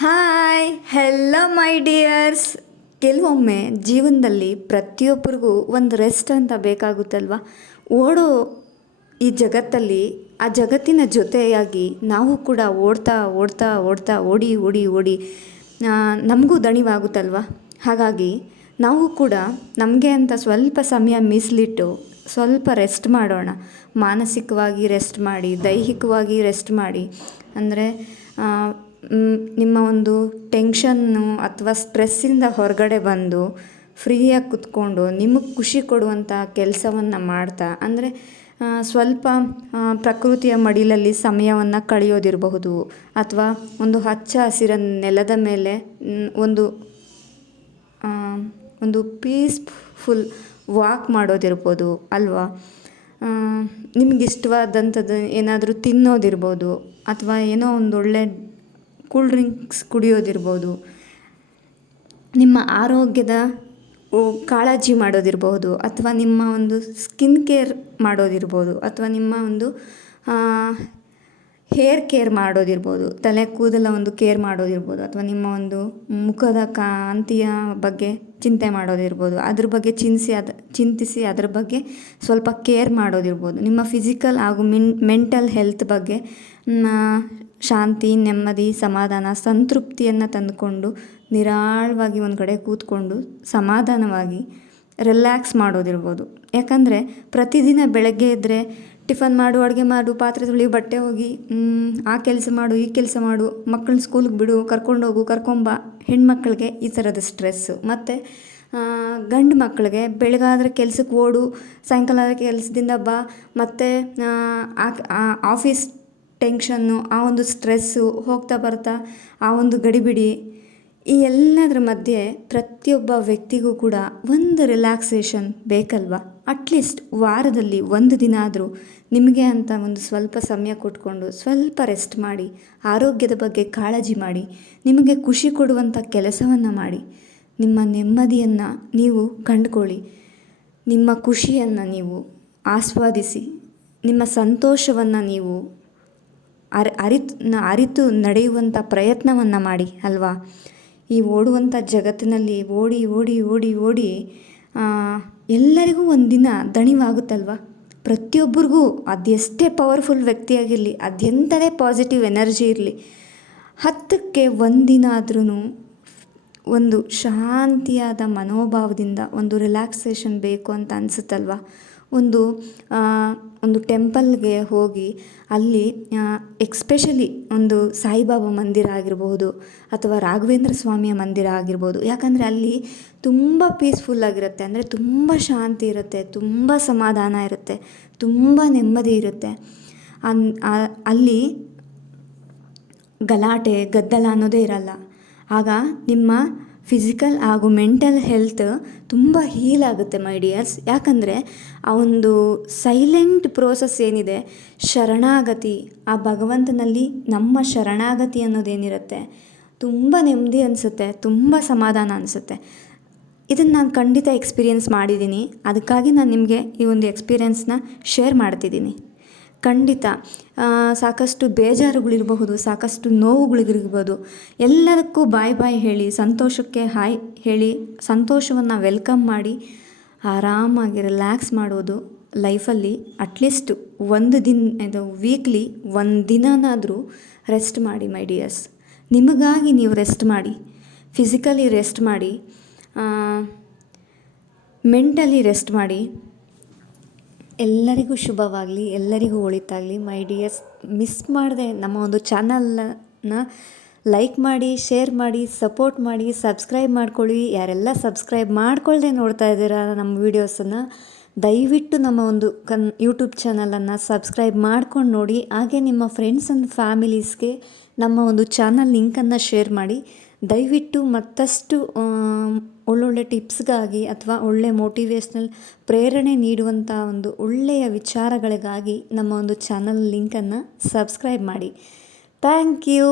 Hi hello ಮೈ dears ಕೆಲವೊಮ್ಮೆ ಜೀವನದಲ್ಲಿ ಪ್ರತಿಯೊಬ್ಬರಿಗೂ ಒಂದು ರೆಸ್ಟ್ ಅಂತ ಬೇಕಾಗುತ್ತಲ್ವ? ಓಡೋ ಈ ಜಗತ್ತಲ್ಲಿ, ಆ ಜಗತ್ತಿನ ಜೊತೆಯಾಗಿ ನಾವು ಕೂಡ ಓಡ್ತಾ ಓಡ್ತಾ ಓಡ್ತಾ, ಓಡಿ ಓಡಿ ಓಡಿ ನಮಗೂ ದಣಿವಾಗುತ್ತಲ್ವ? ಹಾಗಾಗಿ ನಾವು ಕೂಡ ನಮಗೆ ಅಂತ ಸ್ವಲ್ಪ ಸಮಯ ಮೀಸಲಿಟ್ಟು ಸ್ವಲ್ಪ ರೆಸ್ಟ್ ಮಾಡೋಣ. ಮಾನಸಿಕವಾಗಿ ರೆಸ್ಟ್ ಮಾಡಿ, ದೈಹಿಕವಾಗಿ ರೆಸ್ಟ್ ಮಾಡಿ. ಅಂದರೆ ನಿಮ್ಮ ಒಂದು ಟೆನ್ಷನ್ನು ಅಥವಾ ಸ್ಟ್ರೆಸ್ಸಿಂದ ಹೊರಗಡೆ ಬಂದು ಫ್ರೀಯಾಗಿ ಕುತ್ಕೊಂಡು ನಿಮಗೆ ಖುಷಿ ಕೊಡುವಂಥ ಕೆಲಸವನ್ನು ಮಾಡ್ತಾ, ಅಂದರೆ ಸ್ವಲ್ಪ ಪ್ರಕೃತಿಯ ಮಡಿಲಲ್ಲಿ ಸಮಯವನ್ನು ಕಳೆಯೋದಿರಬಹುದು, ಅಥವಾ ಒಂದು ಹಚ್ಚ ಹಸಿರ ನೆಲದ ಮೇಲೆ ಒಂದು ಒಂದು ಪೀಸ್ಫುಲ್ ವಾಕ್ ಮಾಡೋದಿರ್ಬೋದು ಅಲ್ವಾ? ನಿಮಗಿಷ್ಟವಾದಂಥದ್ದು ಏನಾದರೂ ತಿನ್ನೋದಿರ್ಬೋದು, ಅಥವಾ ಏನೋ ಒಂದು ಒಳ್ಳೆ ಕೂಲ್ ಡ್ರಿಂಕ್ಸ್ ಕುಡಿಯೋದಿರ್ಬೋದು. ನಿಮ್ಮ ಆರೋಗ್ಯದ ಕಾಳಜಿ ಮಾಡೋದಿರ್ಬೋದು, ಅಥವಾ ನಿಮ್ಮ ಒಂದು ಸ್ಕಿನ್ ಕೇರ್ ಮಾಡೋದಿರ್ಬೋದು, ಅಥವಾ ನಿಮ್ಮ ಒಂದು ಹೇರ್ ಕೇರ್ ಮಾಡೋದಿರ್ಬೋದು, ತಲೆ ಕೂದಲ ಒಂದು ಕೇರ್ ಮಾಡೋದಿರ್ಬೋದು, ಅಥವಾ ನಿಮ್ಮ ಒಂದು ಮುಖದ ಕಾಂತಿಯ ಬಗ್ಗೆ ಚಿಂತೆ ಮಾಡೋದಿರ್ಬೋದು, ಅದ್ರ ಬಗ್ಗೆ ಚಿಂತಿಸಿ ಅದ, ಚಿಂತಿಸಿ ಅದ್ರ ಬಗ್ಗೆ ಸ್ವಲ್ಪ ಕೇರ್ ಮಾಡೋದಿರ್ಬೋದು, ನಿಮ್ಮ ಫಿಸಿಕಲ್ ಹಾಗೂ ಮಿನ್, ಮೆಂಟಲ್ ಹೆಲ್ತ್ ಬಗ್ಗೆ ಶಾಂತಿ, ನೆಮ್ಮದಿ, ಸಮಾಧಾನ, ಸಂತೃಪ್ತಿಯನ್ನು ತಂದುಕೊಂಡು ನಿರಾಳವಾಗಿ ಒಂದು ಕಡೆ ಕೂತ್ಕೊಂಡು ಸಮಾಧಾನವಾಗಿ ರಿಲ್ಯಾಕ್ಸ್ ಮಾಡೋದಿರ್ಬೋದು. ಯಾಕಂದರೆ ಪ್ರತಿದಿನ ಬೆಳಗ್ಗೆ ಇದ್ದರೆ ಟಿಫನ್ ಮಾಡು, ಅಡುಗೆ ಮಾಡು, ಪಾತ್ರೆ ತೊಳಿ, ಬಟ್ಟೆ ಹೋಗಿ ಆ ಕೆಲಸ ಮಾಡು, ಈ ಕೆಲಸ ಮಾಡು ಮಕ್ಕಳನ್ನ ಸ್ಕೂಲಿಗೆ ಬಿಡು ಕರ್ಕೊಂಡೋಗು ಕರ್ಕೊಂಬ ಹೆಣ್ಮಕ್ಳಿಗೆ ಈ ಥರದ ಸ್ಟ್ರೆಸ್ಸು ಮತ್ತು ಗಂಡು ಮಕ್ಕಳಿಗೆ ಬೆಳಗಾದ್ರೆ ಕೆಲಸಕ್ಕೆ ಓಡು, ಸಾಯಂಕಾಲ ಕೆಲಸದಿಂದ ಬಾ. ಮತ್ತು ಆಫೀಸ್ ಟೆನ್ಷನ್ನು, ಆ ಒಂದು ಸ್ಟ್ರೆಸ್ಸು ಹೋಗ್ತಾ ಬರ್ತಾ, ಆ ಒಂದು ಗಡಿಬಿಡಿ, ಈ ಎಲ್ಲದರ ಮಧ್ಯೆ ಪ್ರತಿಯೊಬ್ಬ ವ್ಯಕ್ತಿಗೂ ಕೂಡ ಒಂದು ರಿಲ್ಯಾಕ್ಸೇಷನ್ ಬೇಕಲ್ವಾ? ಅಟ್ಲೀಸ್ಟ್ ವಾರದಲ್ಲಿ ಒಂದು ದಿನ ಆದರೂ ನಿಮಗೆ ಅಂತ ಒಂದು ಸ್ವಲ್ಪ ಸಮಯ ಕೊಟ್ಕೊಂಡು, ಸ್ವಲ್ಪ ರೆಸ್ಟ್ ಮಾಡಿ, ಆರೋಗ್ಯದ ಬಗ್ಗೆ ಕಾಳಜಿ ಮಾಡಿ, ನಿಮಗೆ ಖುಷಿ ಕೊಡುವಂಥ ಕೆಲಸವನ್ನು ಮಾಡಿ, ನಿಮ್ಮ ನೆಮ್ಮದಿಯನ್ನು ನೀವು ಕಂಡುಕೊಳ್ಳಿ, ನಿಮ್ಮ ಖುಷಿಯನ್ನು ನೀವು ಆಸ್ವಾದಿಸಿ, ನಿಮ್ಮ ಸಂತೋಷವನ್ನು ನೀವು ಅರಿ, ಅರಿತು ಅರಿತು ನಡೆಯುವಂಥ ಪ್ರಯತ್ನವನ್ನು ಮಾಡಿ, ಅಲ್ವಾ? ಈ ಓಡುವಂಥ ಜಗತ್ತಿನಲ್ಲಿ ಓಡಿ ಓಡಿ ಓಡಿ ಓಡಿ ಎಲ್ಲರಿಗೂ ಒಂದಿನ ದಣಿವಾಗುತ್ತಲ್ವ? ಪ್ರತಿಯೊಬ್ಬರಿಗೂ ಅದೆಷ್ಟೇ ಪವರ್ಫುಲ್ ವ್ಯಕ್ತಿಯಾಗಿರಲಿ ಅದೆಂಥದೇ ಪಾಸಿಟಿವ್ ಎನರ್ಜಿ ಇರಲಿ, ಹತ್ತಕ್ಕೆ ಒಂದಿನ ಆದ್ರೂ ಒಂದು ಶಾಂತಿಯಾದ ಮನೋಭಾವದಿಂದ ಒಂದು ರಿಲ್ಯಾಕ್ಸೇಷನ್ ಬೇಕು ಅಂತ ಅನಿಸುತ್ತಲ್ವ? ಒಂದು ಒಂದು ಟೆಂಪಲ್ಗೆ ಹೋಗಿ ಅಲ್ಲಿ ಎಕ್ಸ್ಪೆಷಲಿ ಒಂದು ಸಾಯಿಬಾಬಾ ಮಂದಿರ ಆಗಿರಬಹುದು ಅಥವಾ ರಾಘವೇಂದ್ರ ಸ್ವಾಮಿಯ ಮಂದಿರ ಆಗಿರ್ಬೋದು ಯಾಕಂದರೆ ಅಲ್ಲಿ ತುಂಬ ಪೀಸ್ಫುಲ್ಲಾಗಿರುತ್ತೆ ಅಂದರೆ ತುಂಬ ಶಾಂತಿ ಇರುತ್ತೆ, ತುಂಬ ಸಮಾಧಾನ ಇರುತ್ತೆ, ತುಂಬ ನೆಮ್ಮದಿ ಇರುತ್ತೆ. ಅಲ್ಲಿ ಗಲಾಟೆ, ಗದ್ದಲ ಅನ್ನೋದೇ ಇರಲ್ಲ. ಆಗ ನಿಮ್ಮ ಫಿಸಿಕಲ್ ಹಾಗೂ ಮೆಂಟಲ್ ಹೆಲ್ತ್ ತುಂಬ ಹೀಲ್ ಆಗುತ್ತೆ ಮೈ ಡಿಯರ್ಸ್ ಯಾಕಂದರೆ ಆ ಒಂದು ಸೈಲೆಂಟ್ ಪ್ರೋಸೆಸ್ ಏನಿದೆ, ಶರಣಾಗತಿ, ಆ ಭಗವಂತನಲ್ಲಿ ನಮ್ಮ ಶರಣಾಗತಿ ಅನ್ನೋದೇನಿರುತ್ತೆ ತುಂಬ ನೆಮ್ಮದಿ ಅನಿಸುತ್ತೆ, ತುಂಬ ಸಮಾಧಾನ ಅನಿಸುತ್ತೆ. ಇದನ್ನು ನಾನು ಖಂಡಿತ ಎಕ್ಸ್ಪೀರಿಯೆನ್ಸ್ ಮಾಡಿದ್ದೀನಿ. ಅದಕ್ಕಾಗಿ ನಾನು ನಿಮಗೆ ಈ ಒಂದು ಎಕ್ಸ್ಪೀರಿಯೆನ್ಸ್ನ ಶೇರ್ ಮಾಡ್ತಿದ್ದೀನಿ. ಖಂಡಿತ. ಸಾಕಷ್ಟು ಬೇಜಾರುಗಳಿರಬಹುದು, ಸಾಕಷ್ಟು ನೋವುಗಳಿಗಿರ್ಬೋದು ಎಲ್ಲದಕ್ಕೂ ಬಾಯ್ ಬಾಯ್ ಹೇಳಿ, ಸಂತೋಷಕ್ಕೆ ಹಾಯ್ ಹೇಳಿ, ಸಂತೋಷವನ್ನು ವೆಲ್ಕಮ್ ಮಾಡಿ, ಆರಾಮಾಗಿ ರಿಲ್ಯಾಕ್ಸ್ ಮಾಡೋದು ಲೈಫಲ್ಲಿ ಅಟ್ಲೀಸ್ಟ್ ಒಂದು ದಿನ, ಇದು ವೀಕ್ಲಿ ಒಂದು ದಿನನಾದರೂ ರೆಸ್ಟ್ ಮಾಡಿ ಮೈ ಡಿಯರ್ಸ್ ನಿಮಗಾಗಿ ನೀವು ರೆಸ್ಟ್ ಮಾಡಿ ಫಿಸಿಕಲಿ ರೆಸ್ಟ್ ಮಾಡಿ ಮೆಂಟಲಿ ರೆಸ್ಟ್ ಮಾಡಿ. ಎಲ್ಲರಿಗೂ ಶುಭವಾಗಲಿ, ಎಲ್ಲರಿಗೂ ಒಳಿತಾಗಲಿ. ಮೈ ಡಿಯರ್ಸ್ ಮಿಸ್ ಮಾಡದೆ ನಮ್ಮ ಒಂದು ಚಾನಲ್ನ ಲೈಕ್ ಮಾಡಿ ಶೇರ್ ಮಾಡಿ ಸಪೋರ್ಟ್ ಮಾಡಿ ಸಬ್ಸ್ಕ್ರೈಬ್ ಮಾಡ್ಕೊಳ್ಳಿ. ಯಾರೆಲ್ಲ ಸಬ್ಸ್ಕ್ರೈಬ್ ಮಾಡ್ಕೊಳ್ಳದೆ ನೋಡ್ತಾ ಇದ್ದೀರಾ ನಮ್ಮ ವೀಡಿಯೋಸನ್ನು ದಯವಿಟ್ಟು ನಮ್ಮ ಒಂದು ಕನ್ ಯೂಟ್ಯೂಬ್ ಚಾನಲನ್ನು ಸಬ್ಸ್ಕ್ರೈಬ್ ಮಾಡ್ಕೊಂಡು ನೋಡಿ. ಹಾಗೆ ನಿಮ್ಮ ಫ್ರೆಂಡ್ಸ್ ಆ್ಯಂಡ್ ಫ್ಯಾಮಿಲೀಸ್ಗೆ ನಮ್ಮ ಒಂದು ಚಾನಲ್ ಲಿಂಕನ್ನು ಶೇರ್ ಮಾಡಿ. ದಯವಿಟ್ಟು ಮತ್ತಷ್ಟು ಒಳ್ಳೊಳ್ಳೆ ಟಿಪ್ಸ್ಗಾಗಿ ಅಥವಾ ಒಳ್ಳೆ ಮೋಟಿವೇಶ್ನಲ್ ಪ್ರೇರಣೆ ನೀಡುವಂಥ ಒಂದು ಒಳ್ಳೆಯ ವಿಚಾರಗಳಿಗಾಗಿ ನಮ್ಮ ಒಂದು ಚಾನಲ್ ಲಿಂಕನ್ನು ಸಬ್ಸ್ಕ್ರೈಬ್ ಮಾಡಿ. Thank you!